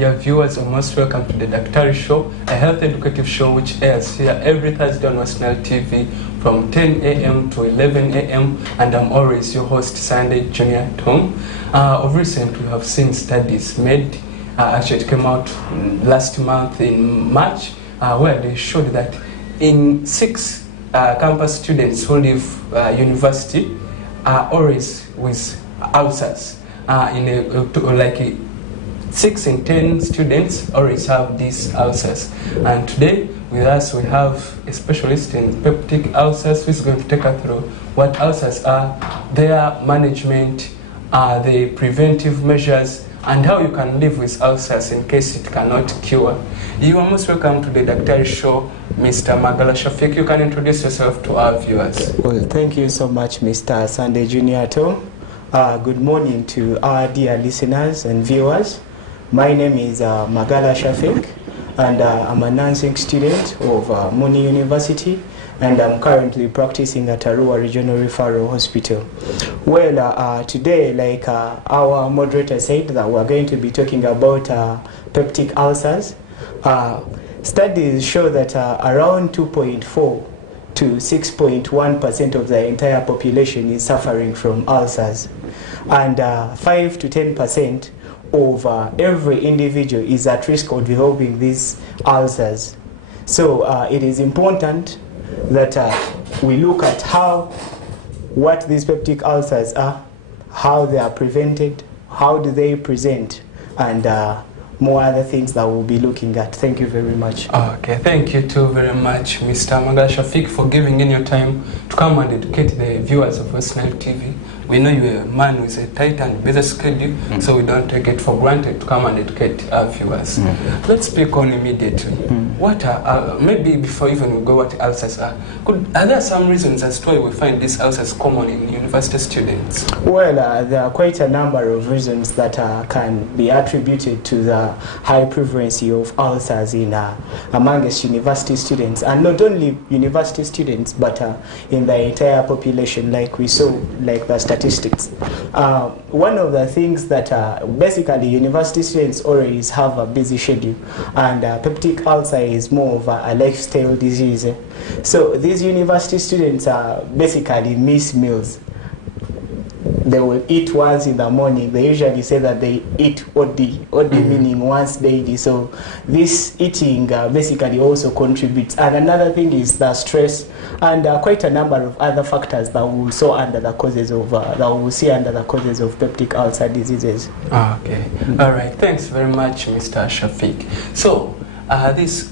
Dear viewers, you're most welcome to the DAKTARI show, a health educative show which airs here every Thursday on National TV from 10 a.m. to 11 a.m. and I'm always your host, Sunday Junior Tom. Of recent, we have seen studies made, actually it came out last month in March, where they showed that in 6 campus students who leave university are always with ulcers. 6 in 10 students always have these ulcers. And today with us we have a specialist in peptic ulcers who is going to take us through what ulcers are, their management, the preventive measures, and how you can live with ulcers in case it cannot cure. You are most welcome to the DAKTARI show, Mr. Magala Shafik. You can introduce yourself to our viewers. Well, thank you so much, Mr. Sunday Junior Tom. Good morning to our dear listeners and viewers. My name is Magala Shafik, and I'm a nursing student of Muni University, and I'm currently practicing at Arua Regional Referral Hospital. Well, today, like our moderator said, that we're going to be talking about peptic ulcers. Studies show that around 2.4 to 6.1% of the entire population is suffering from ulcers, and 5 to 10% of every individual is at risk of developing these ulcers. So it is important that we look at what these peptic ulcers are, how they are prevented, how do they present, and more other things that we'll be looking at. Thank you very much. Okay, thank you too very much, Mr. Magala Shafik, for giving in your time to come and educate the viewers of National TV. We know you're a man with a tight and busy schedule, so we don't take it for granted to come and educate our viewers. Let's speak on immediately. What are, maybe before even we go what ulcers are, are there some reasons as to why we find these ulcers common in university students? Well, there are quite a number of reasons that can be attributed to the high prevalence of ulcers in amongst university students, and not only university students, but in the entire population, like we saw, like the statistics. One of the things that basically university students always have a busy schedule, and peptic ulcer is more of a lifestyle disease. So these university students basically miss meals. They will eat once in the morning. They usually say that they eat OD meaning once daily. So this eating basically also contributes. And another thing is the stress, and quite a number of other factors that we will see under the causes of peptic ulcer diseases. Okay, all right. Thanks very much, Mr. Shafik. So,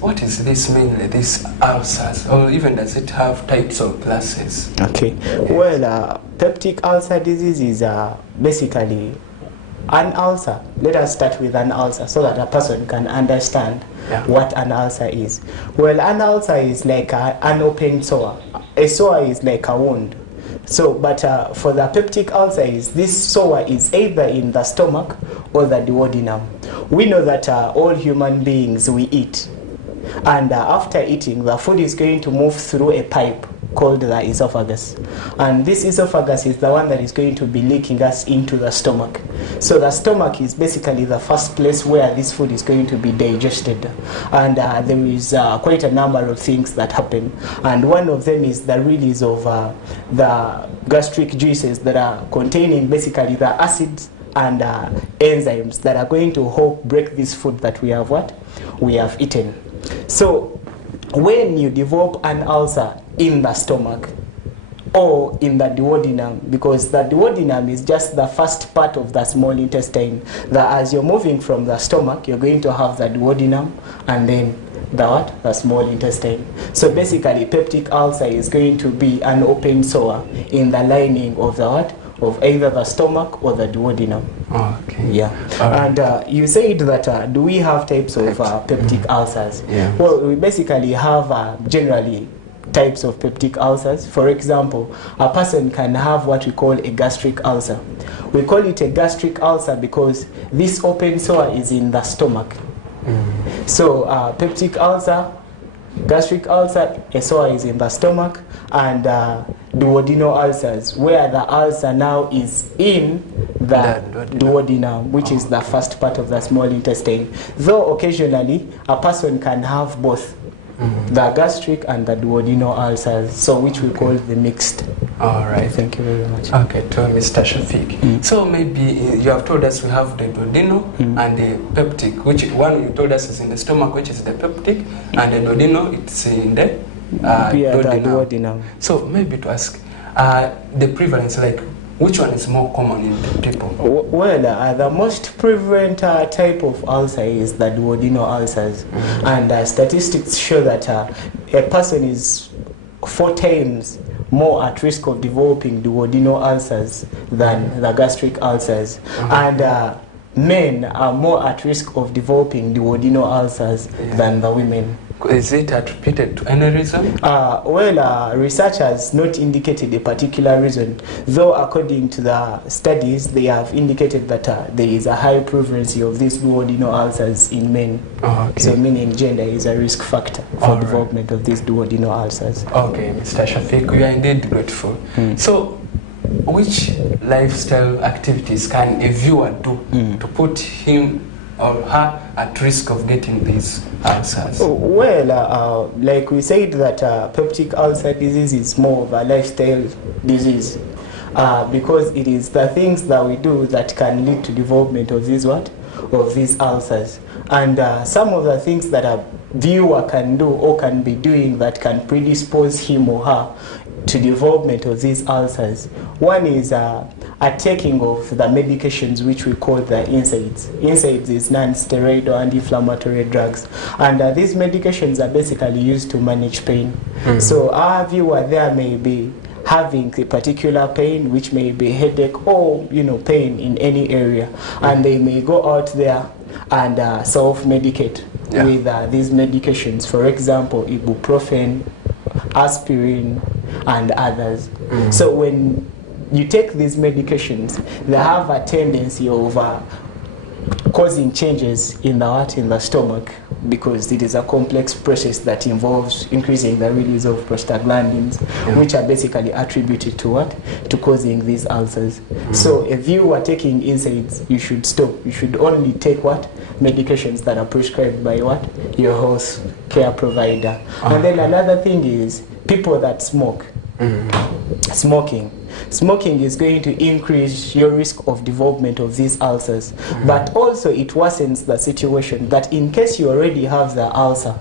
what is this mainly, these ulcers, or even does it have types or classes? Okay, well, peptic ulcer disease is basically an ulcer. Let us start with an ulcer so that a person can understand what an ulcer is. Well, an ulcer is like an open sore. A sore is like a wound. So, but for the peptic ulcer, this sore is either in the stomach or the duodenum. We know that all human beings, we eat. And after eating, the food is going to move through a pipe called the esophagus. And this esophagus is the one that is going to be leaking us into the stomach. So the stomach is basically the first place where this food is going to be digested. And there is quite a number of things that happen. And one of them is the release of the gastric juices that are containing basically the acids and enzymes that are going to help break this food that we have eaten. So when you develop an ulcer in the stomach or in the duodenum, because the duodenum is just the first part of the small intestine, that as you're moving from the stomach, you're going to have the duodenum and then the small intestine. So basically peptic ulcer is going to be an open sore in the lining of of either the stomach or the duodenum. Okay. Yeah. And you said that do we have types of peptic ulcers? Yeah. Well, we basically have generally types of peptic ulcers. For example, a person can have what we call a gastric ulcer. We call it a gastric ulcer because this open sore is in the stomach. So peptic ulcer, gastric ulcer, a sore is in the stomach, and duodenal ulcers, where the ulcer now is in the duodenum, which is the first part of the small intestine. Though occasionally a person can have both. The gastric and the duodenal ulcers, so which we call the mixed. All right. Thank you very much. Okay, to Mr. Shafiq. So maybe you have told us we have the duodenal and the peptic, which one you told us is in the stomach, which is the peptic, and the duodenal, it's in the duodenum. So maybe to ask the prevalence, like which one is more common in the people? Well, the most prevalent type of ulcer is the duodenal ulcers, and statistics show that a person is 4 times more at risk of developing duodenal ulcers than the gastric ulcers, and men are more at risk of developing duodenal ulcers than the women. Is it attributed to any reason? Research has not indicated a particular reason, though according to the studies, they have indicated that there is a high prevalence of these duodenal ulcers in men. So meaning gender is a risk factor for development of these duodenal ulcers. Okay, Mr. Shafiq, we are indeed grateful. So, which lifestyle activities can a viewer do to put him or her at risk of getting these ulcers? Like we said that peptic ulcer disease is more of a lifestyle disease because it is the things that we do that can lead to development of these ulcers. And some of the things that a viewer can do or can be doing that can predispose him or her to development of these ulcers. One is a taking of the medications which we call the NSAIDs. NSAIDs is non-steroidal anti-inflammatory drugs, and these medications are basically used to manage pain. So our viewer there may be having a particular pain, which may be headache or pain in any area, and they may go out there and self-medicate with these medications. For example, ibuprofen, aspirin, and others. So when you take these medications, they have a tendency of causing changes in the stomach, because it is a complex process that involves increasing the release of prostaglandins, which are basically attributed to what? To causing these ulcers. So if you are taking NSAIDs, you should stop. You should only take what? Medications that are prescribed by what? Your health care provider. And then another thing is people that smoke. Smoking is going to increase your risk of development of these ulcers, but also it worsens the situation that in case you already have the ulcer,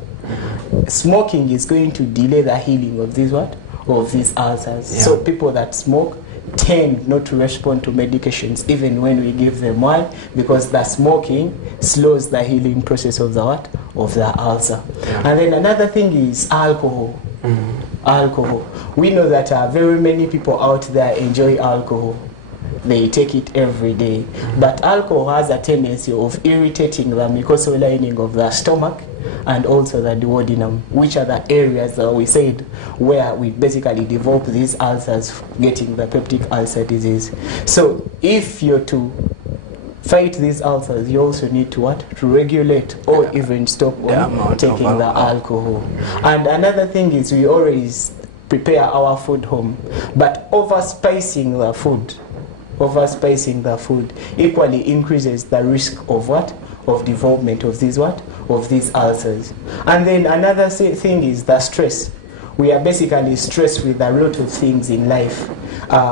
smoking is going to delay the healing of these ulcers. So people that smoke tend not to respond to medications even when we give them one, because the smoking slows the healing process of the ulcer. And then another thing is alcohol. Alcohol. We know that very many people out there enjoy alcohol. They take it every day. But alcohol has a tendency of irritating the mucosal lining of the stomach and also the duodenum, which are the areas that we said where we basically develop these ulcers, getting the peptic ulcer disease. So if you're to fight these ulcers, you also need to what? To regulate or even stop on taking the alcohol. And another thing is we always prepare our food home, but overspicing the food equally increases the risk of what? Of development of these ulcers. And then another thing is the stress. We are basically stressed with a lot of things in life.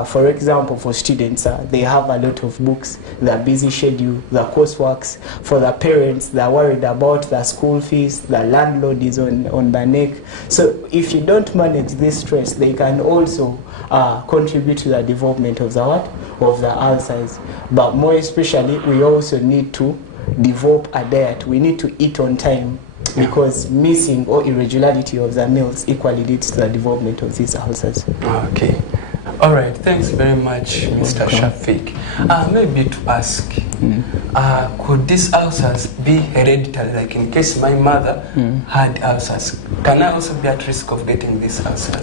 For example, for students, they have a lot of books, the busy schedule, the courseworks. For the parents, they're worried about the school fees, the landlord is on the neck. So if you don't manage this stress, they can also contribute to the development of the ulcers. But more especially, we also need to develop a diet. We need to eat on time, because missing or irregularity of the meals equally leads to the development of these ulcers. Okay. All right. Thanks very much, Mr. Shafiq. Maybe to ask, could these ulcers be hereditary? Like in case my mother had ulcers, can I also be at risk of getting these ulcers?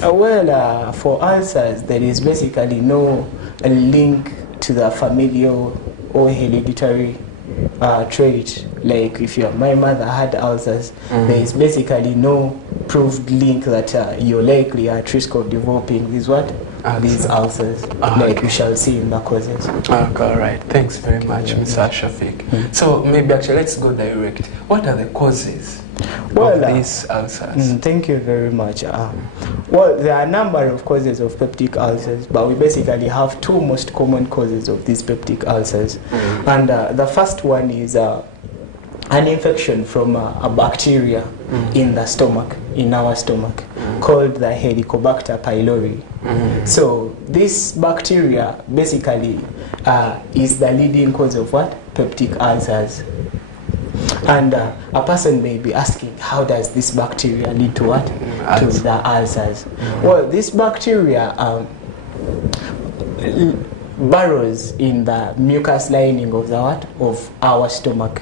For ulcers, there is basically no link to the familial or hereditary trait. Like if my mother had ulcers, there is basically no proved link that you're likely at risk of developing these these ulcers, like we shall see in the causes. Okay, all right. Thanks very much, Mr. Shafiq. So maybe actually let's go direct. What are the causes of these ulcers? Thank you very much. Well, there are a number of causes of peptic ulcers, but we basically have two most common causes of these peptic ulcers. And the first one is an infection from a bacteria in the stomach, in our stomach, called the Helicobacter pylori. So this bacteria basically is the leading cause of what? Peptic ulcers. And a person may be asking, how does this bacteria lead to what? To the ulcers. Well, this bacteria burrows in the mucus lining of the what? Of our stomach.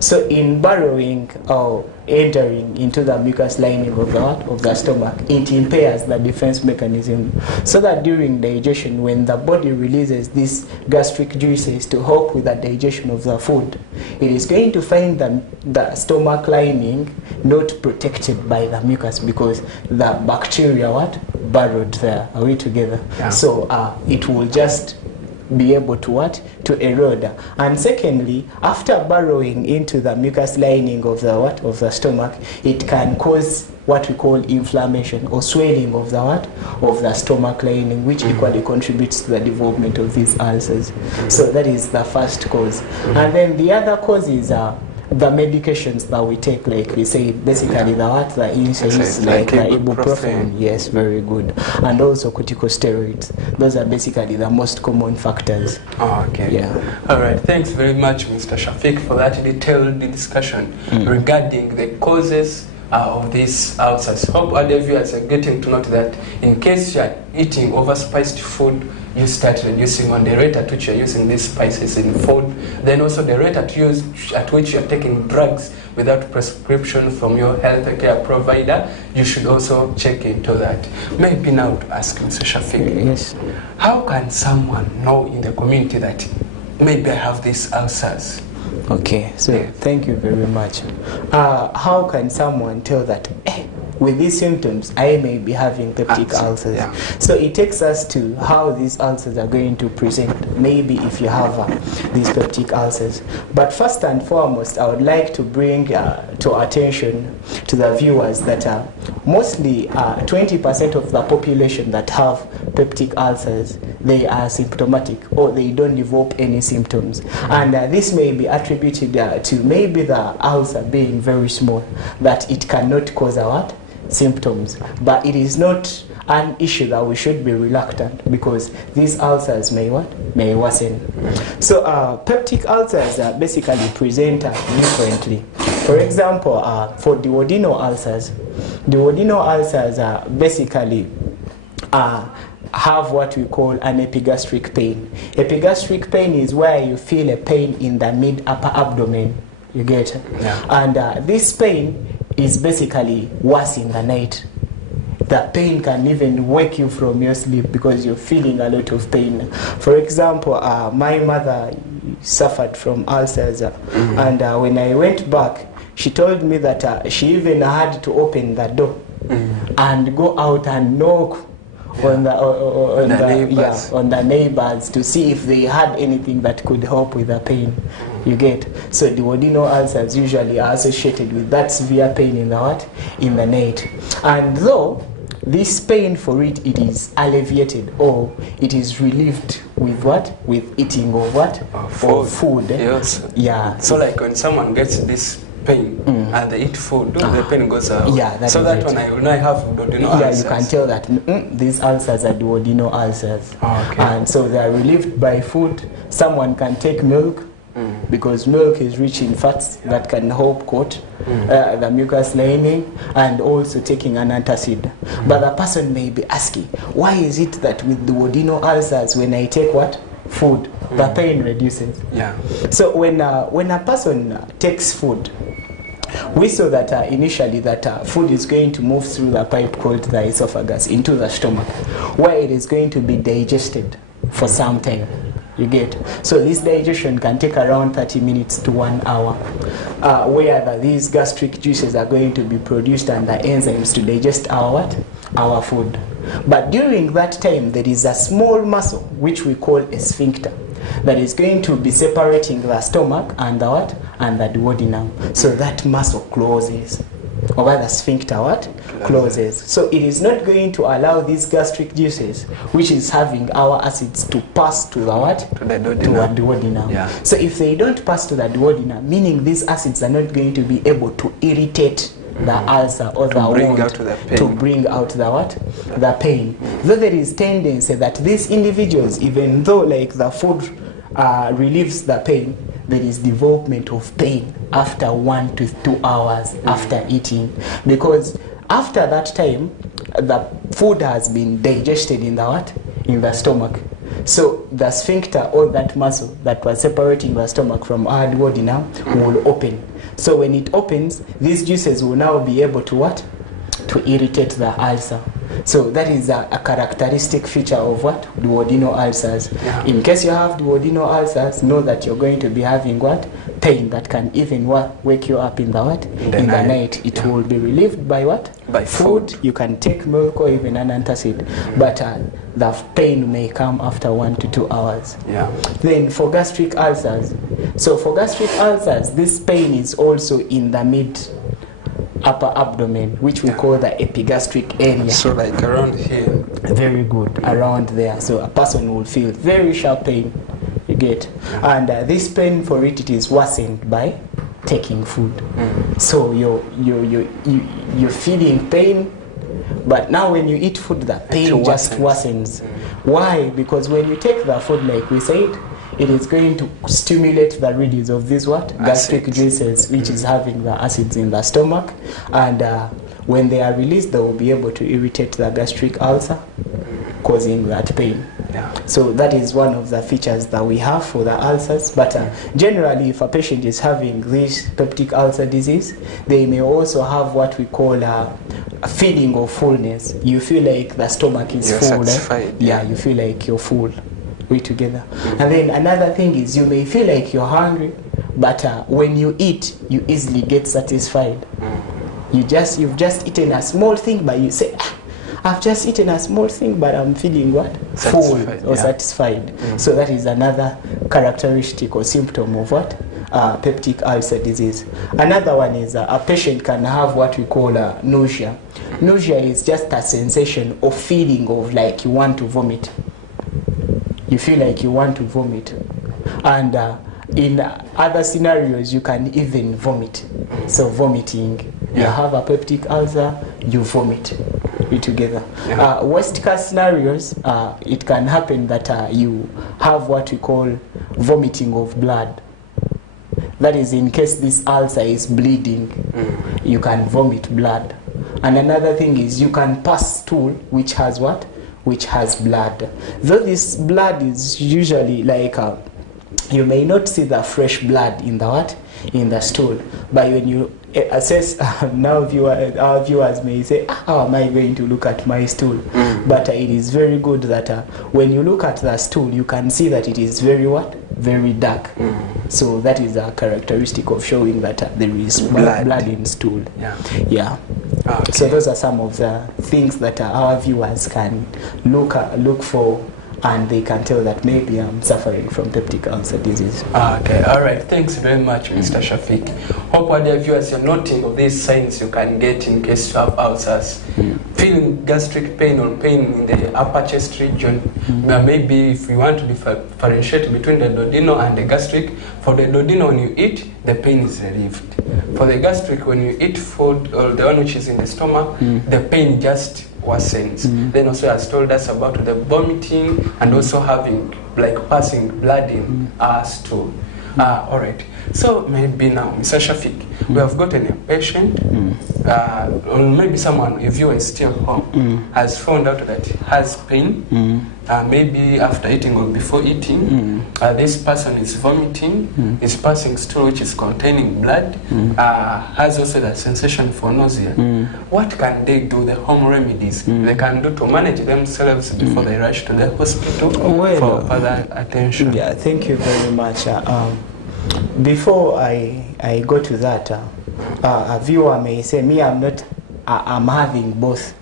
So in burrowing or entering into the mucus lining of the what? Of the stomach, it impairs the defense mechanism, so that during digestion, when the body releases these gastric juices to help with the digestion of the food, it is going to find the stomach lining not protected by the mucus, because the bacteria what? Burrowed there. Are we together? Yeah. So it will just be able to what? To erode. And secondly, after burrowing into the mucus lining of the what? Of the stomach, it can cause what we call inflammation or swelling of the what? Of the stomach lining, which equally contributes to the development of these ulcers. So that is the first cause. And then the other cause is the medications that we take, like we say, basically the what? The NSAIDs, like the ibuprofen. Yes, very good. And also corticosteroids. Those are basically the most common factors. Oh, okay. Yeah. All right. Thanks very much, Mr. Shafiq, for that detailed discussion regarding the causes of these ulcers. Hope all the viewers are getting to note that in case you are eating overspiced food, you start reducing on the rate at which you're using these spices in food. Then also the rate at which you're taking drugs without prescription from your health care provider. You should also check into that. Maybe now to ask Mr. Shafiq, yes, how can someone know in the community that maybe I have these ulcers? Okay, so thank you very much. How can someone tell that, with these symptoms, I may be having peptic ulcers? Yeah. So it takes us to how these ulcers are going to present, maybe if you have these peptic ulcers. But first and foremost, I would like to bring to attention to the viewers that mostly 20% of the population that have peptic ulcers, they are symptomatic, or they don't develop any symptoms. And this may be attributed to maybe the ulcer being very small, that it cannot cause a what? Symptoms. But it is not an issue that we should be reluctant, because these ulcers may what? May worsen. So peptic ulcers basically present differently. For example, for duodenal ulcers basically have what we call an epigastric pain. Epigastric pain is where you feel a pain in the mid-upper abdomen. You get it? Yeah. And this pain is basically worse in the night. The pain can even wake you from your sleep because you're feeling a lot of pain. For example, my mother suffered from ulcers, and when I went back, she told me that she even had to open the door and go out and knock on the neighbors to see if they had anything that could help with the pain. You get? So the duodenal ulcers usually are associated with that severe pain in the what? In the night. And though this pain for it is alleviated, or it is relieved with what? With eating of what? Of food. Yes. Yeah. So like when someone gets this pain and they eat food, the pain goes out. Yeah, that so is that it. when I have duodenal ulcers. You can tell that these ulcers are duodenal ulcers. Okay. And so they are relieved by food. Someone can take milk, because milk is rich in fats that can help coat the mucus lining, and also taking an antacid. But the person may be asking, why is it that with duodenal ulcers, when I take what? Food, the pain reduces? Yeah. So when a person takes food, we saw that initially that food is going to move through the pipe called the esophagus into the stomach, where it is going to be digested for some time. You get? So this digestion can take around 30 minutes to 1 hour, where these gastric juices are going to be produced and the enzymes to digest our what? Our food. But during that time, there is a small muscle which we call a sphincter that is going to be separating the stomach and the what? And the duodenum. So that muscle closes. Or the sphincter what? Closes. So it is not going to allow these gastric juices, which is having our acids, to pass to the what? To the duodenum. To the duodenum. Yeah. So if they don't pass to the duodenum, meaning these acids are not going to be able to irritate the ulcer or the wound, to bring out the what? The pain. Though there is tendency that these individuals, even though like the food relieves the pain, there is development of pain after 1 to 2 hours after eating, because after that time the food has been digested in the what? In the stomach. So the sphincter, or that muscle that was separating the stomach from our duodenum, will open. So when it opens, these juices will now be able to what? To irritate the ulcer. So that is a characteristic feature of what? Duodenal ulcers. Yeah. In case you have duodenal ulcers, know that you're going to be having what? Pain that can even wake you up in the what? In the night. It will be relieved by what? By food. You can take milk or even an antacid. But the pain may come after 1 to 2 hours. Yeah. Then for gastric ulcers, this pain is also in the upper abdomen, which we call the epigastric area. So like around here. Very good, around there. So a person will feel very sharp pain. You get? And this pain, for it is worsened by taking food. So you're feeling pain, but now when you eat food, the pain just worsens. Why? Because when you take the food, like we said, it is going to stimulate the release of these what? Gastric juices, which is having the acids in the stomach, and when they are released, they will be able to irritate the gastric ulcer, causing that pain. Yeah. So that is one of the features that we have for the ulcers. But generally, if a patient is having this peptic ulcer disease, they may also have what we call a feeling of fullness. You feel like the stomach is full. Satisfied. Yeah, you feel like you're full. We together. And then another thing is, you may feel like you're hungry, but when you eat, you easily get satisfied. You've just eaten a small thing, but you say, I've just eaten a small thing, but I'm feeling what? Satisfied, full or satisfied. So that is another characteristic or symptom of what? Peptic ulcer disease. Another one is a patient can have what we call nausea. Nausea is just a sensation or feeling of like you want to vomit. You feel like you want to vomit, and in other scenarios you can even vomit. So vomiting, you have a peptic ulcer, you vomit. We together. Worst case scenarios, it can happen that you have what we call vomiting of blood. That is in case this ulcer is bleeding, you can vomit blood. And another thing is, you can pass stool which has what? Which has blood. Though this blood is usually like, you may not see the fresh blood in the what? In the stool. But when you assess, now our viewers may say, how am I going to look at my stool? But it is very good that when you look at the stool, you can see that it is very what? Very dark. So that is a characteristic of showing that there is blood in stool. Yeah. Okay. So those are some of the things that our viewers can look for, and they can tell that maybe I'm suffering from peptic ulcer disease. Okay, all right. Thanks very much, Mr. Shafiq. Hope our dear viewers, you're noting of these signs you can get in case you have ulcers. Feeling gastric pain or pain in the upper chest region. Maybe if you want to differentiate between the duodenal and the gastric, for the duodenal, when you eat, the pain is relieved. For the gastric, when you eat food, or the one which is in the stomach, the pain just worsens. Then also has told us about the vomiting and also having like passing blood in our stool. All right. So maybe now, Mr. Shafiq, we have gotten a patient, or maybe someone, a viewer is still home, has found out that he has pain, maybe after eating or before eating, this person is vomiting, is passing stool which is containing blood, has also the sensation for nausea. What can they do, the home remedies they can do to manage themselves before they rush to the hospital for further attention? Yeah, thank you very much. Before I go to that, a viewer may say, me, I'm having both.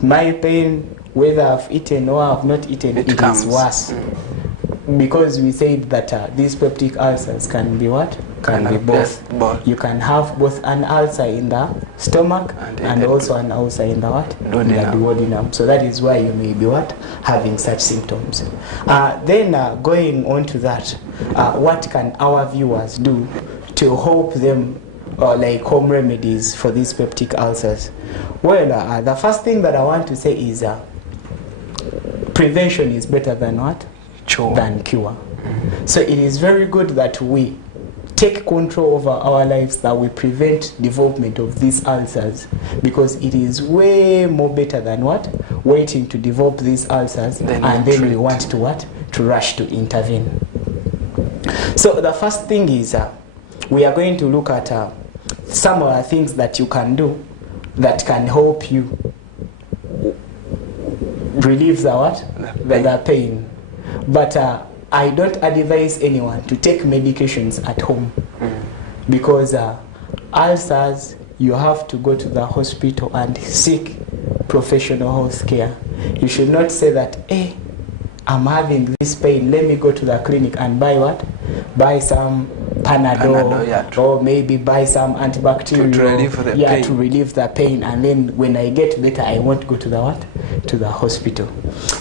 My pain, whether I've eaten or I've not eaten, it is worse. Because we said that these peptic ulcers can be what? Can be both. You can have both an ulcer in the stomach and also an ulcer in the what? In the duodenum. So that is why you may be what? Having such symptoms. Then going on to that, what can our viewers do to help them, like home remedies for these peptic ulcers? Well, the first thing that I want to say is prevention is better than what? Than cure. So it is very good that we take control over our lives, that we prevent development of these ulcers, because it is way more better than what? Waiting to develop these ulcers and then we want to what? To rush to intervene. So the first thing is we are going to look at some of the things that you can do that can help you relieve the what? The pain. But I don't advise anyone to take medications at home, because ulcers, you have to go to the hospital and seek professional health care. You should not say that, hey, I'm having this pain, let me go to the clinic and buy what? Buy some Panadol, or maybe buy some antibacterial to relieve the pain, and then when I get better I won't go to the what? To the hospital.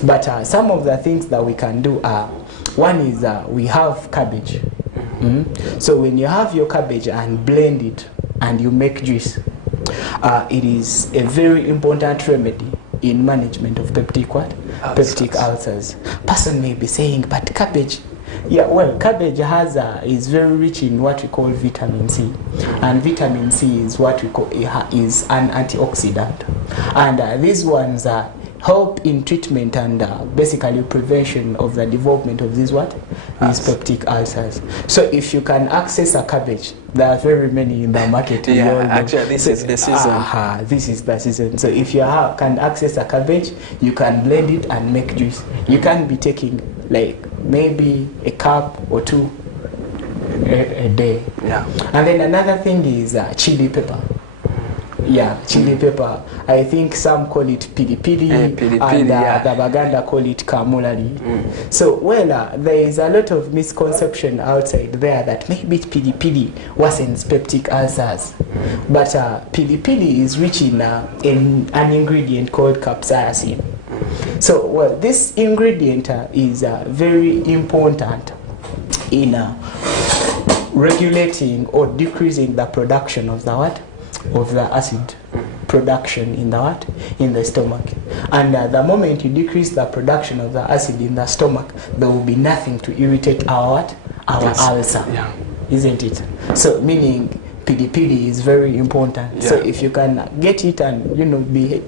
But some of the things that we can do are, one is we have cabbage. So when you have your cabbage and blend it and you make juice, it is a very important remedy in management of peptic what? Peptic ulcers. Person may be saying, but cabbage, yeah, well, cabbage is very rich in what we call vitamin C, and vitamin C is what we call is an antioxidant, and these ones help in treatment and basically prevention of the development of these what? These peptic ulcers. So if you can access a cabbage, there are very many in the market. Actually this is the season. This is the season. So if you can access a cabbage, you can blend it and make juice. You can be taking like maybe a cup or two a day. And then another thing is chili pepper. Chili pepper. I think some call it pili pili, and the Baganda call it kamulali. So, well, there is a lot of misconception outside there that maybe pili pili worsens peptic ulcers. But pili pili is rich in an ingredient called capsaicin. So, well, this ingredient is very important in regulating or decreasing the production of the what? Of the acid production in the what? In the stomach. And the moment you decrease the production of the acid in the stomach, there will be nothing to irritate our what? Our ulcer. Isn't it? So meaning pili pili is very important. So if you can get it and be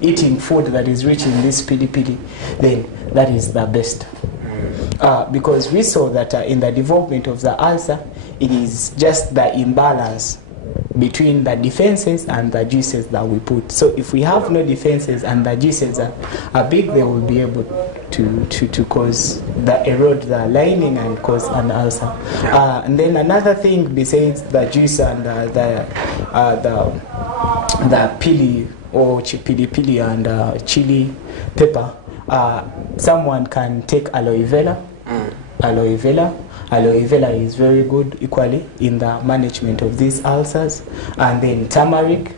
eating food that is rich in this pili pili, then that is the best. Because we saw that in the development of the ulcer, it is just the imbalance between the defenses and the juices that we put. So if we have no defenses and the juices are big, they will be able to cause erode the lining and cause an ulcer. And then another thing besides the juice and the pili or pili pili and chili pepper, someone can take aloe vera. Aloe vera is very good equally in the management of these ulcers. And then turmeric.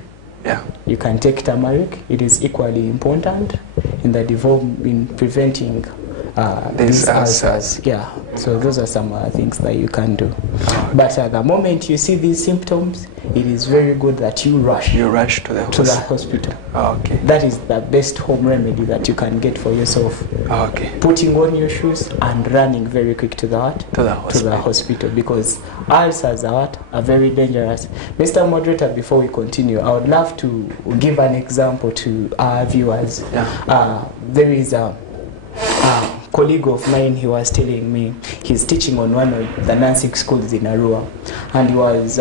You can take turmeric. It is equally important in the in preventing these ulcers. So those are some things that you can do. But the moment you see these symptoms, it is very good that you rush to the hospital. Okay. That is the best home remedy that you can get for yourself. Okay. Putting on your shoes and running very quick to the hospital, because ulcers are very dangerous. Mr. Moderator, before we continue, I would love to give an example to our viewers. Yeah. There is a colleague of mine. He was telling me he's teaching on one of the nursing schools in Arua, and he was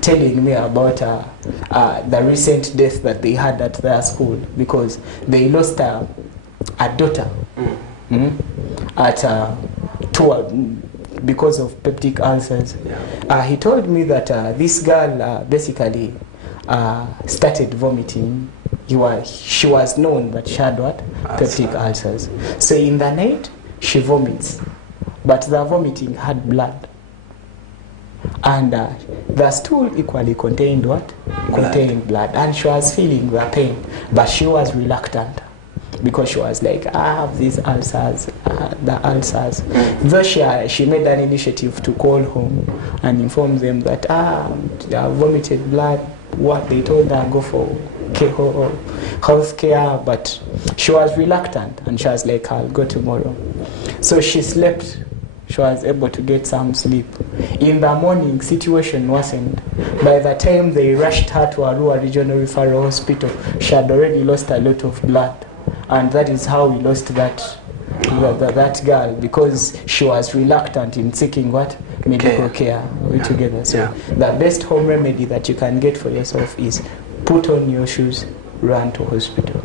telling me about the recent death that they had at their school, because they lost a daughter because of peptic ulcers. Yeah. He told me that this girl basically started vomiting. She was known that she had peptic ulcers. So in the night she vomits, but the vomiting had blood, and the stool equally contained contained blood, and she was feeling the pain, but she was reluctant, because she was like, I have these ulcers, the ulcers. Though she made an initiative to call home and inform them that they have vomited blood. What they told her, go for health care, but she was reluctant, and she was like, I'll go tomorrow. So she slept. She was able to get some sleep. In the morning, situation worsened. By the time they rushed her to Arua Regional Referral Hospital, she had already lost a lot of blood, and that is how we lost that girl, because she was reluctant in seeking medical care altogether. So the best home remedy that you can get for yourself is put on your shoes, run to hospital.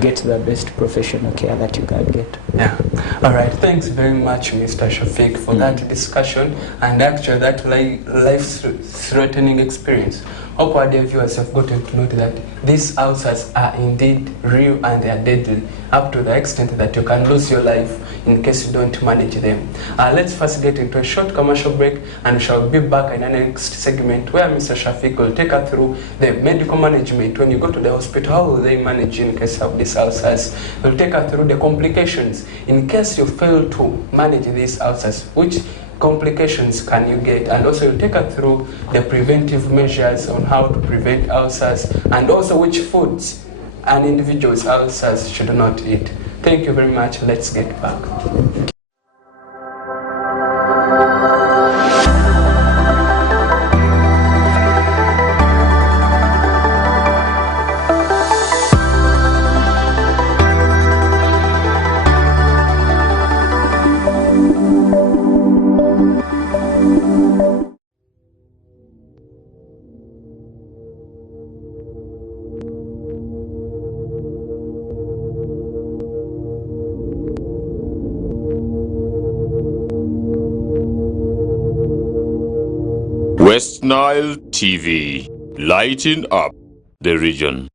Get the best professional care that you can get. Yeah. All right. Thanks very much, Mr. Shafiq, for that discussion, and actually that life-threatening experience. Hope our dear viewers have gotten to note that these ulcers are indeed real, and they are deadly, up to the extent that you can lose your life in case you don't manage them. Let's first get into a short commercial break, and we shall be back in the next segment where Mr. Shafiq will take us through the medical management. When you go to the hospital, how will they manage in case of these ulcers? We'll take us through the complications in case you fail to manage these ulcers. Which complications can you get? And also you'll take us through the preventive measures on how to prevent ulcers, and also which foods an individual's ulcers should not eat. Thank you very much. Let's get back. West Nile TV, lighting up the region.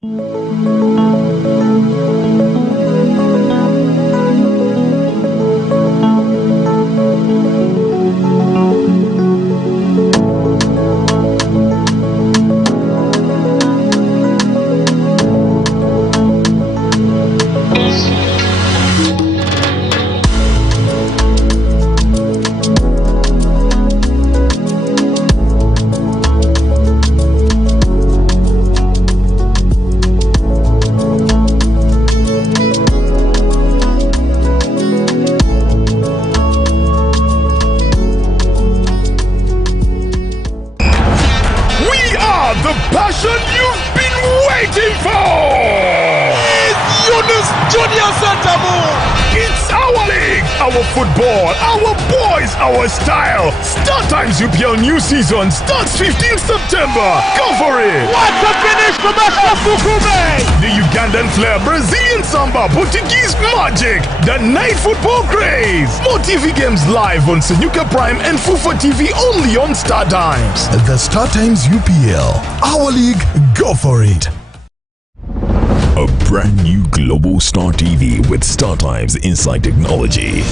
Football, our boys, our style. Star Times UPL new season starts 15th September. Go for it! What a finish from Fukume! The Ugandan flair, Brazilian samba, Portuguese magic, the night football craze. More TV games live on Senyuka Prime and Fufa TV only on Star Times. The Star Times UPL, our league, go for it. A Brand new Global Star TV with StarTime's Inside Technology.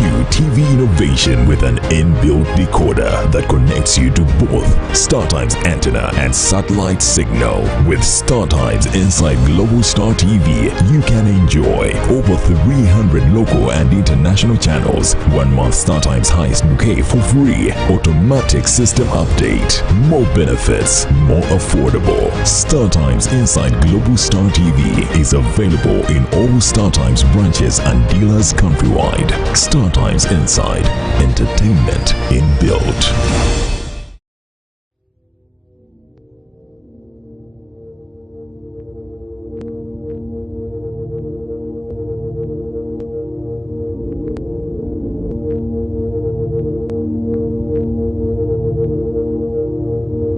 New TV innovation with an inbuilt decoder that connects you to both StarTime's antenna and satellite signal. With StarTime's Inside Global Star TV, you can enjoy over 300 local and international channels, 1 month StarTime's highest bouquet for free, automatic system update, more benefits, more affordable. StarTime's Inside Global Star TV is available in all StarTime's branches and dealers countrywide. StarTime's Inside, entertainment inbuilt.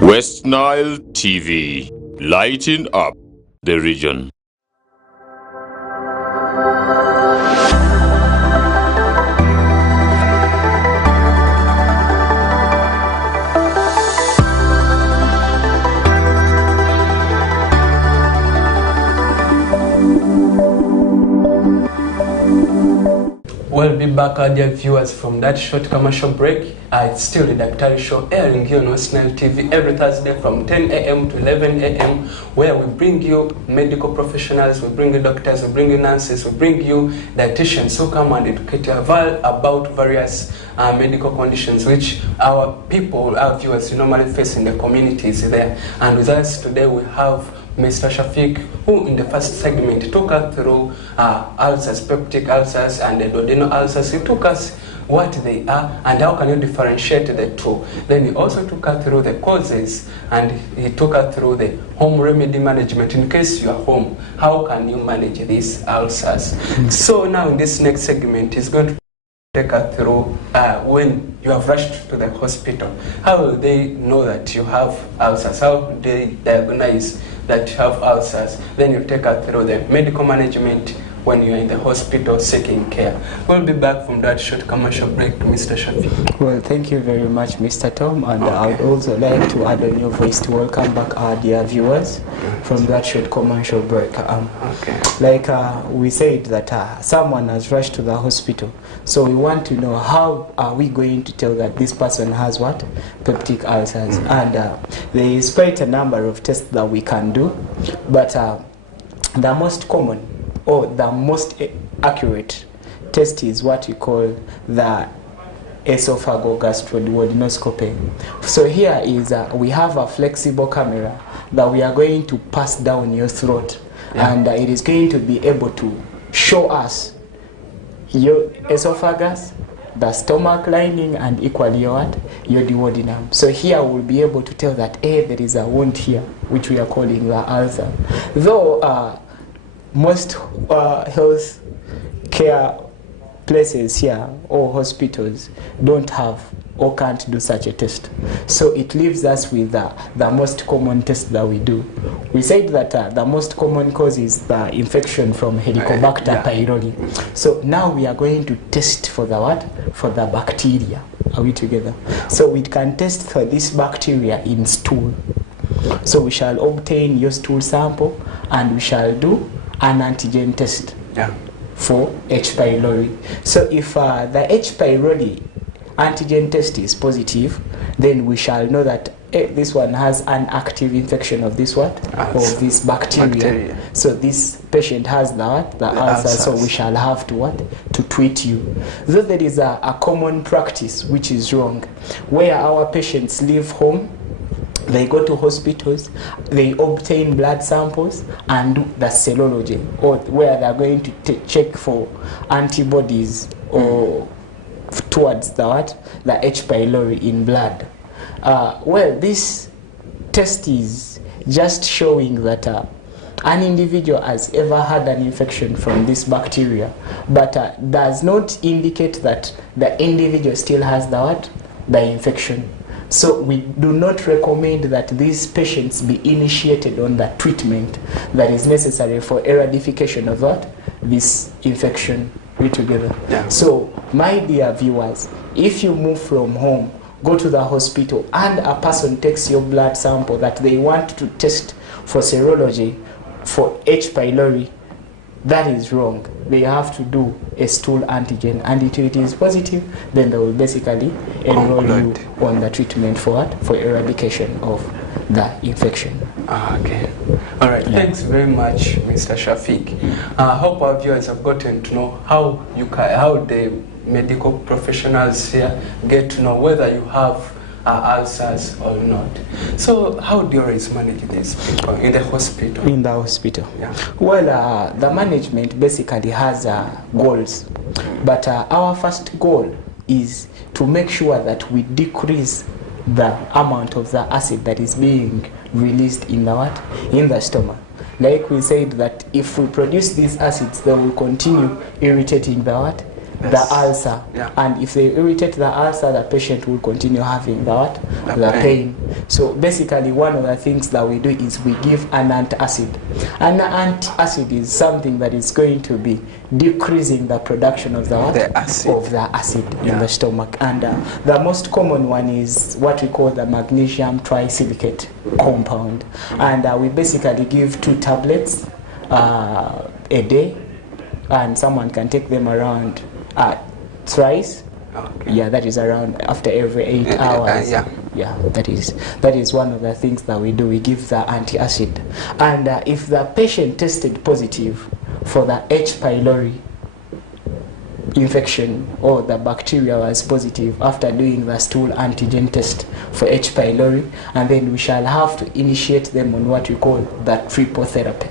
West Nile TV, lighting up the region. We'll be back, our dear viewers, from that short commercial break. It's still the DAKTARI show, airing here on West Nile TV every Thursday from 10 a.m. to 11 a.m. where we bring you medical professionals, we bring you doctors, we bring you nurses, we bring you dietitians who come and educate you about various medical conditions which our people, our viewers, normally face in the communities there. And with us today we have Mr. Shafiq, who in the first segment took us through ulcers, peptic ulcers and duodenal ulcers. He took us what they are and how can you differentiate the two. Then he also took us through the causes and he took us through the home remedy management. In case you are home, how can you manage these ulcers? So now in this next segment, he's going to take us through when you have rushed to the hospital. How will they know that you have ulcers? How do they diagnose that you have ulcers? Then you take us through the medical management when you're in the hospital seeking care. We'll be back from that short commercial break to Mr. Shafiq. Well, thank you very much, Mr. Tom, and I would also like to add on your voice to welcome back our dear viewers from that short commercial break. Like we said that someone has rushed to the hospital, so we want to know how are we going to tell that this person has what? Peptic ulcers. And there is quite a number of tests that we can do, but the most common or the most accurate test is what we call the esophagogastroduodenoscopy. So here is we have a flexible camera that we are going to pass down your throat, and it is going to be able to show us your esophagus, the stomach lining, and equally your duodenum. So here we'll be able to tell that there is a wound here, which we are calling the ulcer. Though most health care places here or hospitals don't have or can't do such a test. So it leaves us with the most common test that we do. We said that the most common cause is the infection from Helicobacter pylori. So now we are going to test for the what? For the bacteria. Are we together? So we can test for this bacteria in stool. So we shall obtain your stool sample and we shall do an antigen test for H. pylori. So if the H. pylori antigen test is positive, then we shall know that this one has an active infection of this what? Of this bacteria. So this patient has the what? The ulcer. So we shall have to what? To treat you. Though there is a common practice which is wrong, where our patients leave home, they go to hospitals, they obtain blood samples and do the serology, or where they're going to check for antibodies or towards the what? The H. pylori in blood. Well, this test is just showing that an individual has ever had an infection from this bacteria, but does not indicate that the individual still has the what? The infection. So we do not recommend that these patients be initiated on the treatment that is necessary for eradication of what? This infection. We together. So my dear viewers, if you move from home, go to the hospital and a person takes your blood sample that they want to test for serology for H. pylori, that is wrong. They have to do a stool antigen, and if it is positive, then they will basically enroll you on the treatment for what? For eradication of the infection. Okay. All right. Yeah. Thanks very much, Mr. Shafiq. I hope our viewers have gotten to know how the medical professionals here get to know whether you have ulcers or not. So how do you always manage these people in the hospital? In the hospital? Yeah. Well, the management basically has goals. But our first goal is to make sure that we decrease the amount of the acid that is being released in the what? In the stomach. Like we said that if we produce these acids, they will continue irritating the what? Yes. The ulcer. Yeah. And if they irritate the ulcer, the patient will continue having the what? The pain. So basically one of the things that we do is we give an antacid. An antacid is something that is going to be decreasing the production of the what? The acid. Of the acid in the stomach. And the most common one is what we call the magnesium trisilicate compound. And we basically give 2 tablets a day, and someone can take them around thrice. Okay. Yeah, that is around after every 8 hours. Yeah, that is one of the things that we do. We give the antacid, and if the patient tested positive for the H. pylori infection, or the bacteria was positive after doing the stool antigen test for H. pylori, and then we shall have to initiate them on what we call the triple therapy.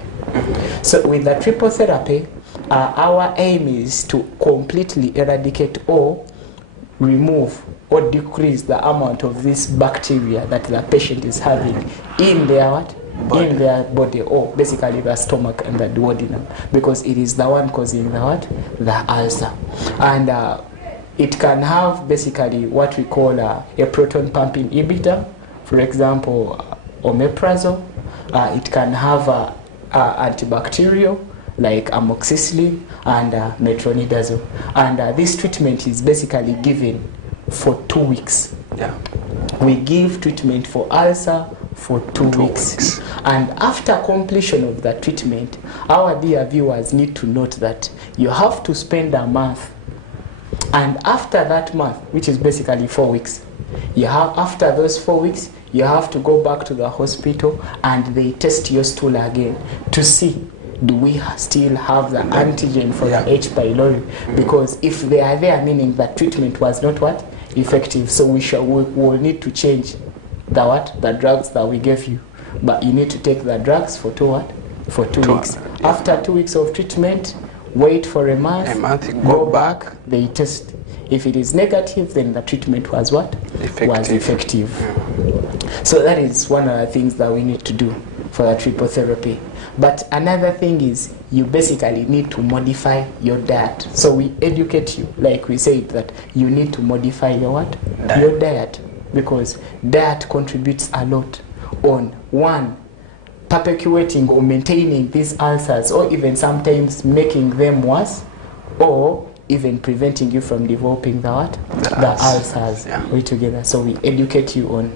So with the triple therapy, our aim is to completely eradicate or remove or decrease the amount of this bacteria that the patient is having in their what? Body. In their body, or basically the stomach and the duodenum, because it is the one causing the what? The ulcer. And it can have basically what we call a proton pump inhibitor, for example, omeprazole. It can have antibacterial like amoxicillin and metronidazole. And this treatment is basically given for 2 weeks. Yeah. We give treatment for ulcer for 2 weeks. And after completion of the treatment, our dear viewers need to note that you have to spend a month. And after that month, which is basically 4 weeks, after those 4 weeks, you have to go back to the hospital and they test your stool again to see, do we still have the antigen for the H. pylori? Because if they are there, meaning that treatment was not what? Effective. So we will need to change the what? The drugs that we gave you. But you need to take the drugs for 2 what? For 2 weeks. After 2 weeks of treatment, wait for a month, go back, they test. If it is negative, then the treatment was what? Was effective. So that is one of the things that we need to do for the triple therapy. But another thing is you basically need to modify your diet. So we educate you, like we said, that you need to modify your what? Your diet, because diet contributes a lot on, one, perpetuating or maintaining these ulcers, or even sometimes making them worse, or even preventing you from developing the what? The ulcers altogether. So we educate you on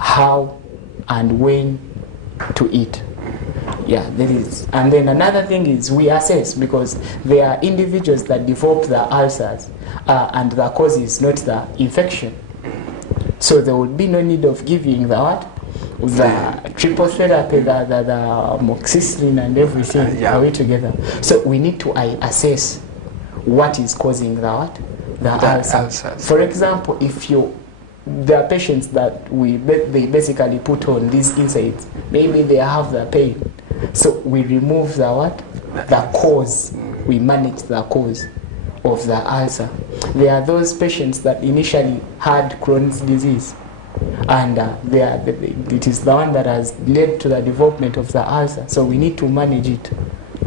how and when to eat. Yeah, that is. And then another thing is we assess, because there are individuals that develop the ulcers and the cause is not the infection. So there will be no need of giving the what? The triple therapy, the amoxicillin and everything away together. So we need to assess what is causing the what? The ulcers. For example, if there are patients that they basically put on these NSAIDs, maybe they have the pain. So we remove the what? The cause. We manage the cause of the ulcer. There are those patients that initially had Crohn's disease, and it is the one that has led to the development of the ulcer. So we need to manage it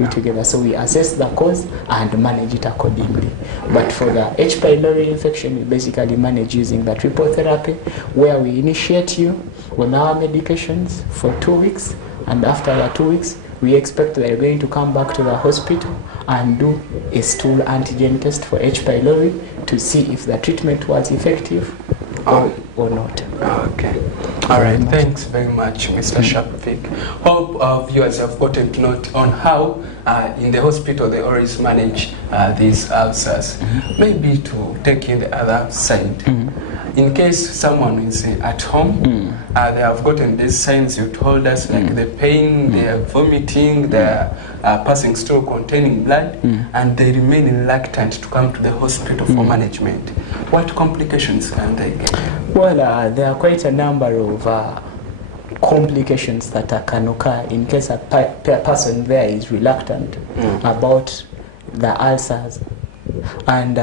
together. So we assess the cause and manage it accordingly. But for the H. pylori infection, we basically manage using the triple therapy, where we initiate you on our medications for 2 weeks, and after the 2 weeks, we expect that you're going to come back to the hospital and do a stool antigen test for H. pylori to see if the treatment was effective or not. Okay. All right. Thanks very much, Mr. Shapvik. Hope viewers have gotten to know on how in the hospital they always manage these ulcers. Maybe to take in the other side. In case someone is at home, they have gotten these signs you told us, like the pain, they are vomiting, they are passing stool containing blood, and they remain reluctant to come to the hospital for management. What complications can they get? Well, there are quite a number of complications that can occur in case a person there is reluctant about the ulcers. And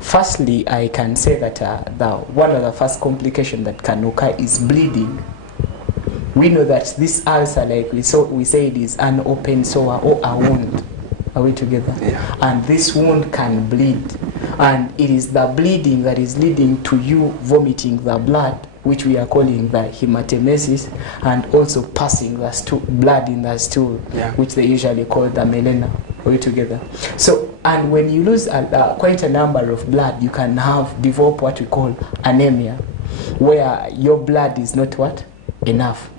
firstly, I can say that one of the first complications that can occur is bleeding. We know that this ulcer, like we said, is an open sore or a wound. Are we together? Yeah. And this wound can bleed. And it is the bleeding that is leading to you vomiting the blood, which we are calling the hematemesis, and also passing the blood in the stool, which they usually call the melena. Are we together? So, and when you lose quite a number of blood, you can develop what we call anemia, where your blood is not enough.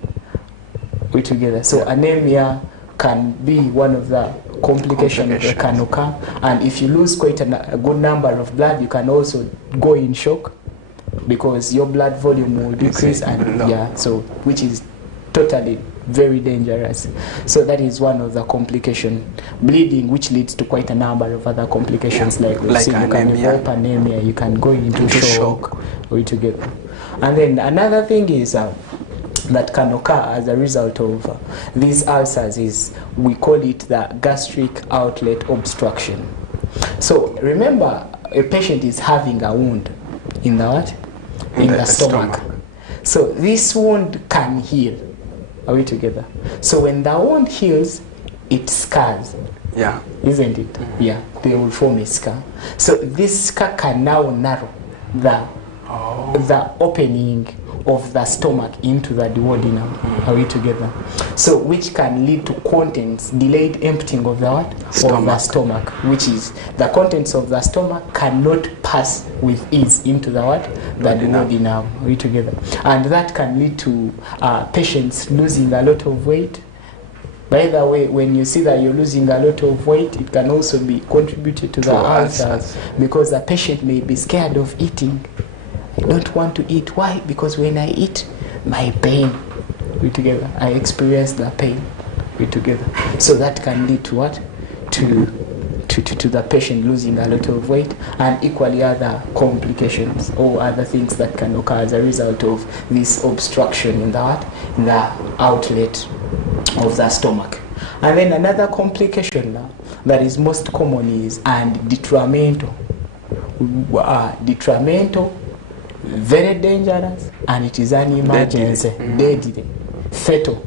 Are we together? So anemia can be one of the complications that can occur. And if you lose quite a good number of blood, you can also go in shock because your blood volume will decrease, and so which is totally very dangerous. So that is one of the complications. Bleeding, which leads to quite a number of other complications, like you can develop anemia, you can go into shock. Are we together? And then another thing is that can occur as a result of these ulcers is, we call it the gastric outlet obstruction. So remember, a patient is having a wound in the in the stomach. So this wound can heal. Are we together? So when the wound heals, it scars. Yeah. Isn't it? Yeah. They will form a scar. So this scar can now narrow the opening of the stomach into the duodenum. Are we together? So which can lead to contents, delayed emptying of the of the stomach, which is the contents of the stomach cannot pass with ease into the the duodenum. Are we together? And that can lead to patients losing a lot of weight. By the way, when you see that you're losing a lot of weight, it can also be contributed to the ulcers, because the patient may be scared of eating. I don't want to eat. Why? Because when I eat, my pain. We together. I experience the pain. We together. So that can lead to what? To the patient losing a lot of weight, and equally other complications or other things that can occur as a result of this obstruction in the outlet of the stomach. And then another complication that is most common is detrimental. Detrimental, very dangerous, and it is an emergency, deadly, fatal,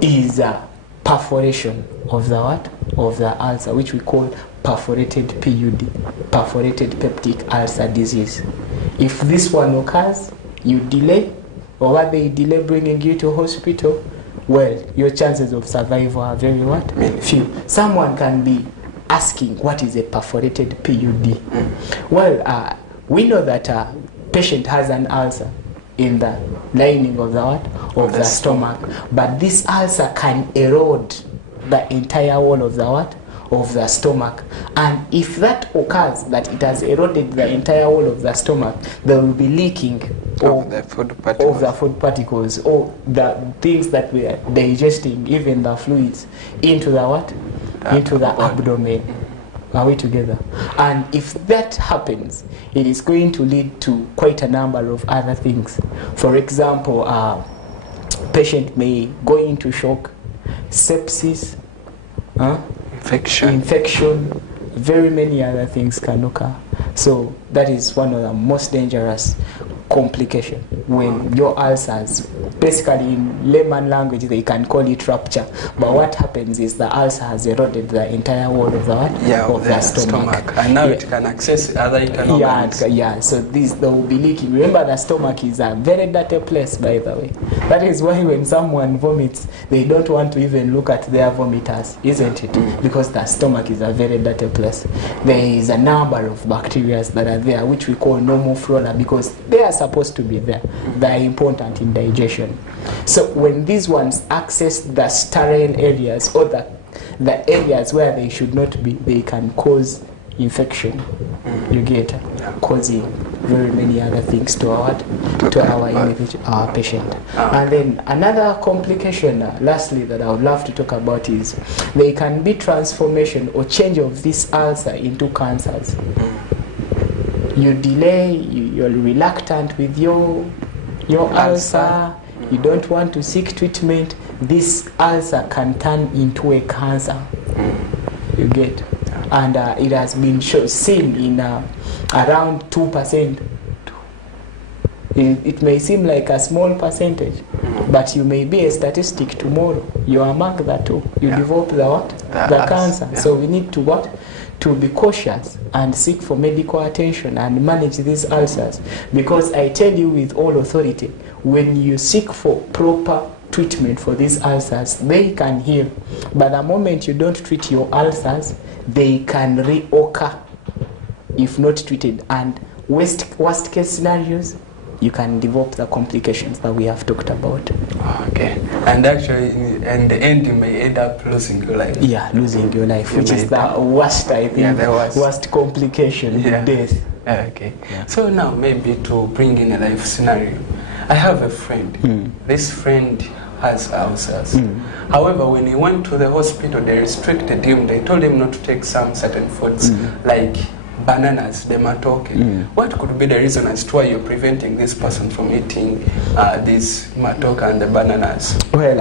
is a perforation of the ulcer, which we call perforated PUD, perforated peptic ulcer disease. If this one occurs, you delay, or what they delay bringing you to hospital, well, your chances of survival are very few. Someone can be asking, what is a perforated PUD? Well, we know that a patient has an ulcer in the lining of the stomach, but this ulcer can erode the entire wall of the stomach. And if that occurs, that it has eroded the entire wall of the stomach, there will be leaking of the food particles or the things that we are digesting, even the fluids, into the into the abdomen. Are we together? And if that happens, it is going to lead to quite a number of other things. For example, patient may go into shock, sepsis, infection, very many other things can occur. So that is one of the most dangerous complications, when your ulcers basically in layman language they can call it rupture, but what happens is the ulcer has eroded the entire wall of the what? Of the stomach. And now it can access other internal organs. So these they will be leaking. Remember, the stomach is a very dirty place, by the way. That is why when someone vomits, they don't want to even look at their vomiters, isn't it? Because the stomach is a very dirty place. There is a number of bacteria that are there, which we call normal flora, because they are supposed to be there. They are important in digestion. So when these ones access the sterile areas or the areas where they should not be, they can cause infection. You get causing very many other things to our individual, our patient. And then another complication, lastly, that I would love to talk about is there can be transformation or change of this ulcer into cancers. You delay, you're reluctant with your ulcer. You don't want to seek treatment. This ulcer can turn into a cancer. You get, and it has been seen in around 2%. It may seem like a small percentage, but you may be a statistic tomorrow. You are among the two. You develop the what? The cancer. So we need to what? To be cautious and seek for medical attention and manage these ulcers. Because I tell you with all authority, when you seek for proper treatment for these ulcers, they can heal. But the moment you don't treat your ulcers, they can reoccur if not treated. And worst case scenarios, you can develop the complications that we have talked about. Okay. And actually, in the end, you may end up losing your life. Yeah, losing your life, which is the worst, I think, the worst complication, death. Okay. So now, maybe to bring in a life scenario, I have a friend. This friend has ulcers. However, when he went to the hospital, they restricted him. They told him not to take some certain foods, like bananas, the matoke. What could be the reason as to why you're preventing this person from eating this matoke and the bananas? Well,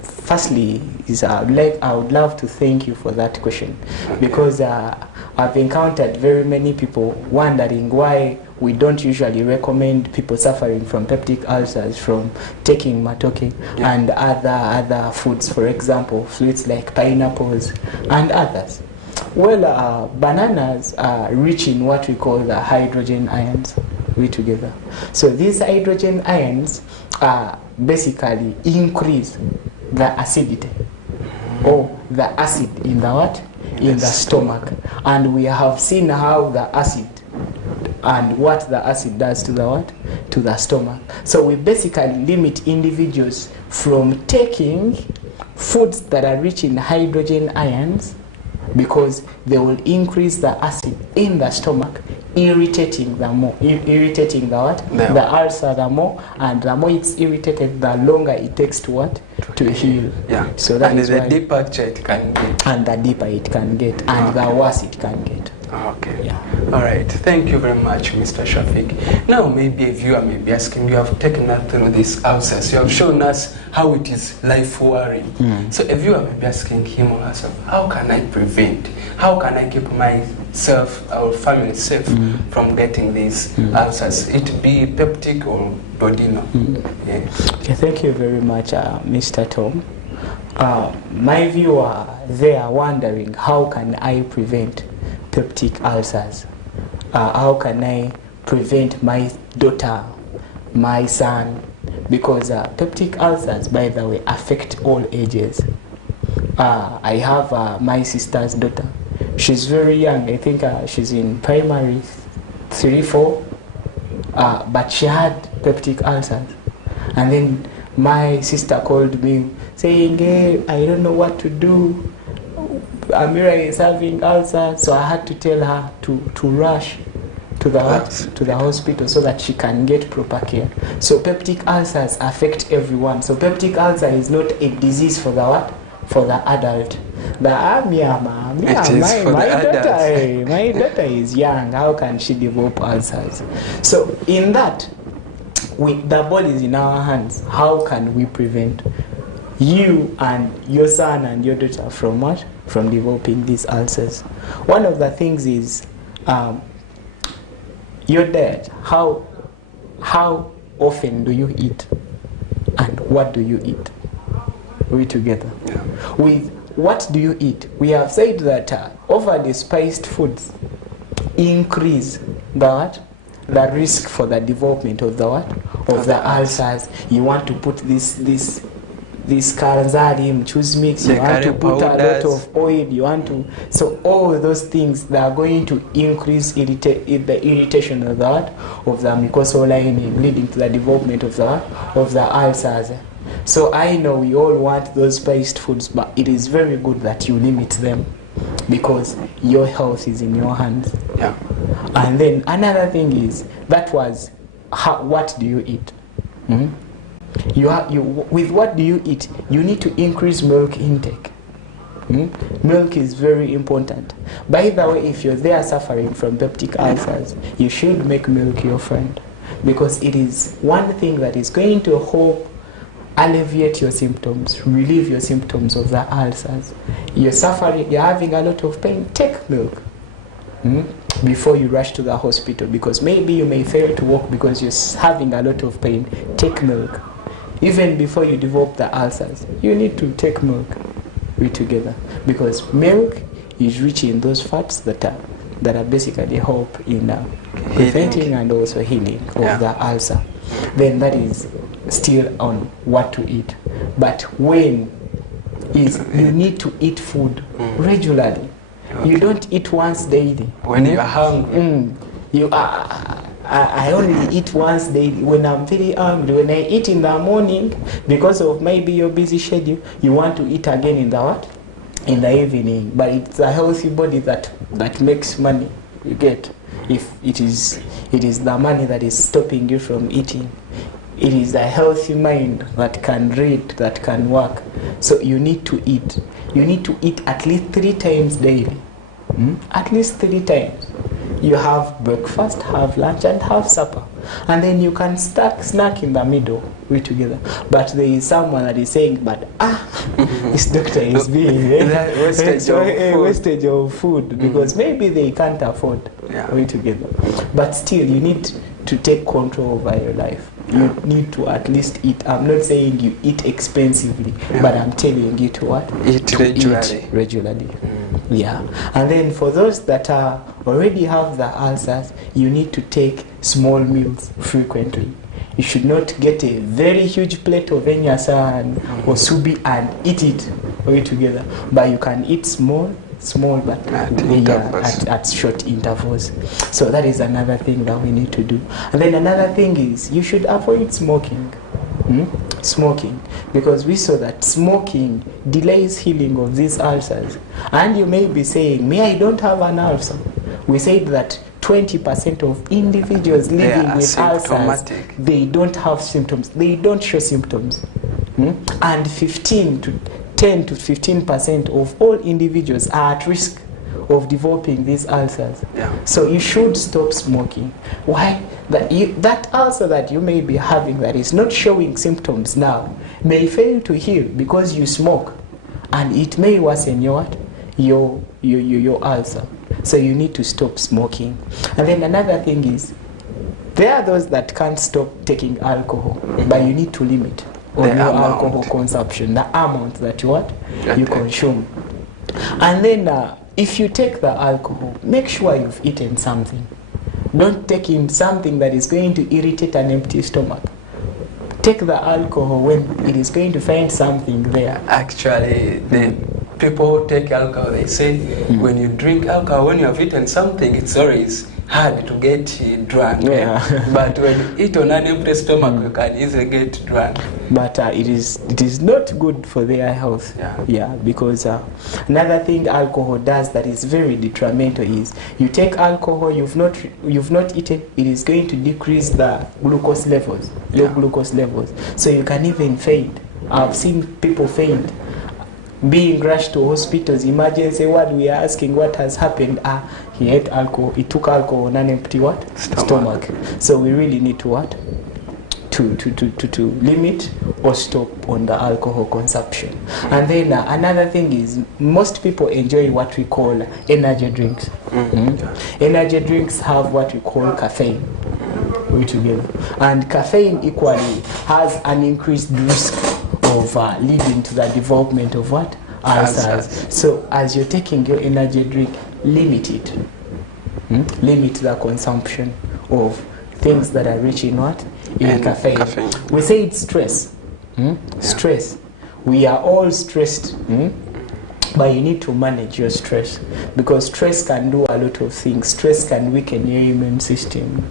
firstly, I would love to thank you for that question, because I've encountered very many people wondering why we don't usually recommend people suffering from peptic ulcers from taking matoke and other foods, for example, fruits like pineapples and others. Well, bananas are rich in what we call the hydrogen ions. We together. So these hydrogen ions basically increase the acidity or the acid in the what? In the stomach. And we have seen how the acid and what the acid does to the what? To the stomach. So we basically limit individuals from taking foods that are rich in hydrogen ions, because they will increase the acid in the stomach, irritating the what? The ulcer the more, and the more it's irritated, the longer it takes to what? To heal. So that is why. Deeper it can get. And the deeper it can get, and the worse it can get. Okay. All right. Thank you very much, Mr. Shafiq. Now, maybe a viewer may be asking, you have taken us through this ulcers. You have shown us how it is life-worrying. So a viewer may be asking him or herself, how can I prevent? How can I keep myself or family safe from getting these ulcers? It be peptic or duodenal. Okay, thank you very much, Mr. Tom. My viewer, they are wondering, how can I prevent peptic ulcers? How can I prevent my daughter, my son? Because peptic ulcers, by the way, affect all ages. I have my sister's daughter. She's very young. I think she's in primary 3-4, but she had peptic ulcers. And then my sister called me saying, hey, I don't know what to do. Amira is having ulcer, so I had to tell her to rush to the hospital so that she can get proper care. So peptic ulcers affect everyone. So peptic ulcer is not a disease for the what? For the adult. My daughter is young. How can she develop ulcers? So in that, the body is in our hands. How can we prevent you and your son and your daughter from what? From developing these ulcers? One of the things is your diet. How often do you eat, and what do you eat? We together. Yeah. With what do you eat? We have said that overly spiced foods increase the risk for the development of the the ulcers. You want to put this karanzari, choose mix, you want to put a lot of oil, you want to, so all those things that are going to increase the irritation of the mucosal lining, leading to the development of the ulcers. So I know we all want those spiced foods, but it is very good that you limit them, because your health is in your hands. Yeah. And then another thing is, that was what do you eat? With what do you eat, you need to increase milk intake. Milk is very important. By the way, if you're there suffering from peptic ulcers, you should make milk your friend, because it is one thing that is going to help alleviate your symptoms, relieve your symptoms of the ulcers. You're suffering, you're having a lot of pain, take milk before you rush to the hospital, because maybe you may fail to walk because you're having a lot of pain. Take milk. Even before you develop the ulcers, you need to take milk. We together, because milk is rich in those fats that are basically help in preventing and also healing of the ulcer. Then that is still on what to eat. But when is you need to eat food regularly. You don't eat once daily. When you are hungry. I only eat once daily when I'm very hungry. When I eat in the morning, because of maybe your busy schedule, you want to eat again in the evening. But it's a healthy body that makes money. You get, if it is the money that is stopping you from eating. It is a healthy mind that can read, that can work. So you need to eat. You need to eat at least 3 times daily. At least 3 times. You have breakfast, have lunch, and have supper. And then you can snack in the middle. We together. But there is someone that is saying, but this doctor is being wastage of food, because maybe they can't afford. We together. But still, you need to take control over your life. You need to at least eat. I'm not saying you eat expensively, but I'm telling you to what? Eat regularly. Yeah. And then for those that already have the ulcers, you need to take small meals frequently. You should not get a very huge plate of enyasan or subi and eat it all together. But you can eat small, but at short intervals. So that is another thing that we need to do. And then another thing is, you should avoid smoking. Smoking, because we saw that smoking delays healing of these ulcers. And you may be saying, me, I don't have an ulcer. We said that 20% of individuals living with ulcers, they don't have symptoms. They don't show symptoms. And 10 to 15% of all individuals are at risk of developing these ulcers. So you should stop smoking. Why? That ulcer that you may be having that is not showing symptoms now may fail to heal because you smoke, and it may worsen your ulcer. So you need to stop smoking. And then another thing is, there are those that can't stop taking alcohol, but you need to limit on your alcohol consumption, the amount that you consume. And then if you take the alcohol, make sure you've eaten something. Don't take in something that is going to irritate an empty stomach. Take the alcohol when it is going to find something there. Actually, the people who take alcohol, they say when you drink alcohol, when you have eaten something, it's always hard to get drunk. But when you eat on an empty stomach, you can easily get drunk. But it is not good for their health. Because another thing alcohol does that is very detrimental is, you take alcohol, you've not eaten, it is going to decrease the glucose levels, low glucose levels. So you can even faint. I've seen people faint, being rushed to hospitals, emergency ward. We are asking what has happened. He ate alcohol. He took alcohol on an empty stomach. So we really need to to limit or stop on the alcohol consumption. And then another thing is, most people enjoy what we call energy drinks. Energy drinks have what we call caffeine. we together. And caffeine equally has an increased risk of leading to the development of what? Ulcers. So as you're taking your energy drink, limit it. Limit the consumption of things that are rich in what? In caffeine. We say it's stress. Stress. We are all stressed. But you need to manage your stress, because stress can do a lot of things. Stress can weaken your immune system.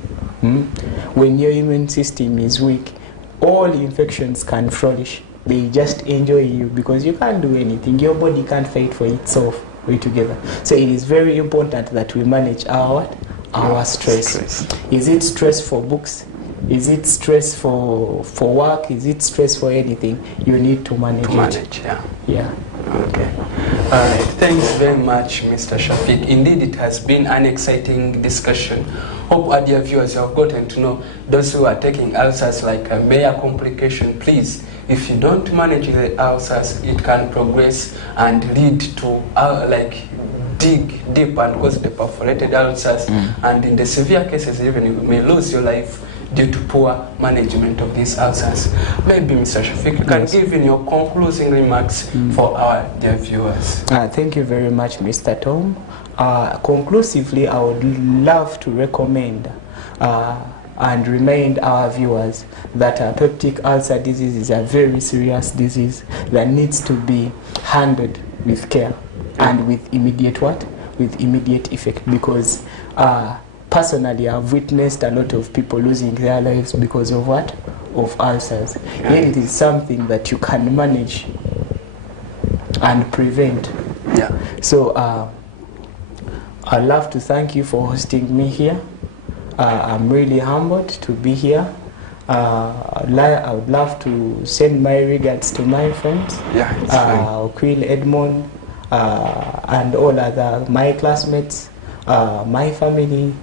When your immune system is weak, all infections can flourish. They just enjoy you because you can't do anything. Your body can't fight for itself. We're together. So it is very important that we manage our stress. Is it stress for books? Is it stress for work? Is it stress for anything? You need to manage it. Yeah. Okay. All right. Thanks very much, Mr. Shafiq. Indeed, it has been an exciting discussion. Hope our dear viewers have gotten to know those who are taking ulcers like a major complication. Please, if you don't manage the ulcers, it can progress and lead to dig deep and cause the perforated ulcers. And in the severe cases, even you may lose your life due to poor management of these ulcers. Maybe, Mr. Shafiq, you can give in your concluding remarks for our dear viewers. Thank you very much, Mr. Tom. Conclusively, I would love to recommend and remind our viewers that peptic ulcer disease is a very serious disease that needs to be handled with care and with immediate what? With immediate effect, because personally, I've witnessed a lot of people losing their lives because of what? Of ulcers. Yet it is something that you can manage and prevent. So I'd love to thank you for hosting me here. I'm really humbled to be here. I would love to send my regards to my friends, Queen Edmond, and all other my classmates, my family,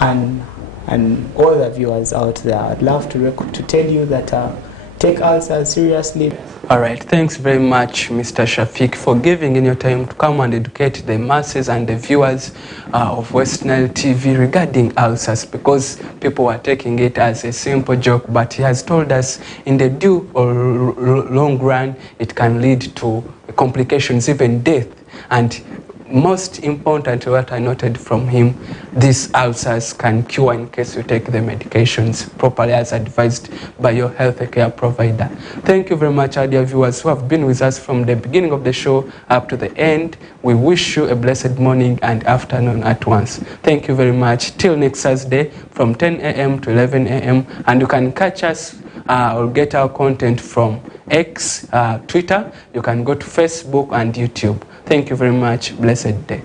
and all the viewers out there. I'd love to tell you that take ulcers seriously. All right, thanks very much, Mr. Shafiq, for giving in your time to come and educate the masses and the viewers of West Nile TV regarding ulcers, because people are taking it as a simple joke, but he has told us in the due or long run, it can lead to complications, even death. And most important, what I noted from him, these ulcers can cure in case you take the medications properly as advised by your health care provider. Thank you very much, our dear viewers who have been with us from the beginning of the show up to the end. We wish you a blessed morning and afternoon at once. Thank you very much. Till next Thursday from 10 a.m. to 11 a.m. And you can catch us or get our content from X, Twitter. You can go to Facebook and YouTube. Thank you very much. Blessed day.